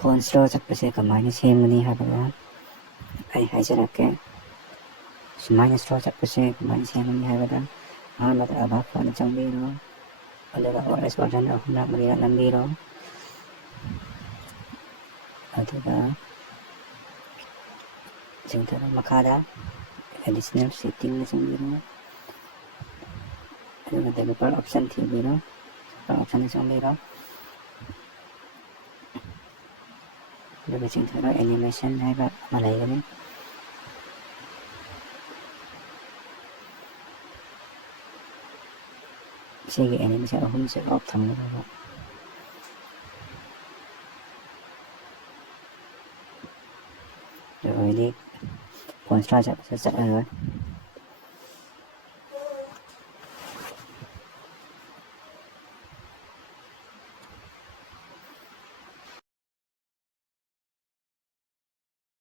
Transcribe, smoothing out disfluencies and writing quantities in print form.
phone slow ꯆꯠꯄꯁꯦ ꯀꯃꯥꯏꯅ ꯁꯦꯝꯒꯅꯤ ꯍꯥꯏꯕꯗ ꯑꯩ ꯍꯥꯏꯖꯔꯛꯀꯦ ꯁꯨꯃꯥꯏꯅ ꯁ꯭ꯂꯣ ꯆꯠꯄꯁꯦ ꯀꯃꯥꯏꯅ ꯁꯦꯝꯒꯅꯤ ꯍꯥꯏꯕꯗ ꯑꯍꯥꯟꯕꯗ ꯑꯕꯥꯛ ꯐꯣꯟꯗ ꯆꯪꯕꯤꯔꯣ ꯑꯗꯨꯒ OS ꯕꯔꯖꯟ 3 ꯅꯝꯕꯤꯔꯣ ꯑꯗꯨꯒ ꯆꯤꯡꯊꯔ ꯃꯈꯥꯗ ꯑꯦꯗꯤꯁꯅꯦꯜ ꯁꯦꯠꯇꯤꯡꯗ ꯆꯪꯕꯤꯔꯣ ꯑꯗꯨꯒ ꯗꯦꯚꯦꯂꯄꯔ ꯑꯣꯞꯁꯟ ꯊꯤꯕꯤꯔꯣ ꯑꯣꯞꯁꯟꯗ ꯆꯪꯕꯤꯔꯣ ꯑꯗꯨꯒ ꯆꯤꯡꯊꯔ ꯑꯦꯅꯤꯃꯦꯁꯟ ꯍꯥꯏꯕ ꯑꯃ ꯂꯩꯒꯅꯤ ꯁꯤꯒꯤ ꯑꯦꯅꯤꯃꯦꯁꯟ ꯑꯍꯨꯝꯁꯦ ꯑꯣꯐ ꯊꯝꯒꯗꯕ ꯑꯗꯨ ꯑꯣꯏꯔꯗꯤ ꯐꯣꯟ ꯁ꯭ꯂꯣ ꯆꯠꯄꯁꯦ ꯆꯠꯂꯔꯣꯏ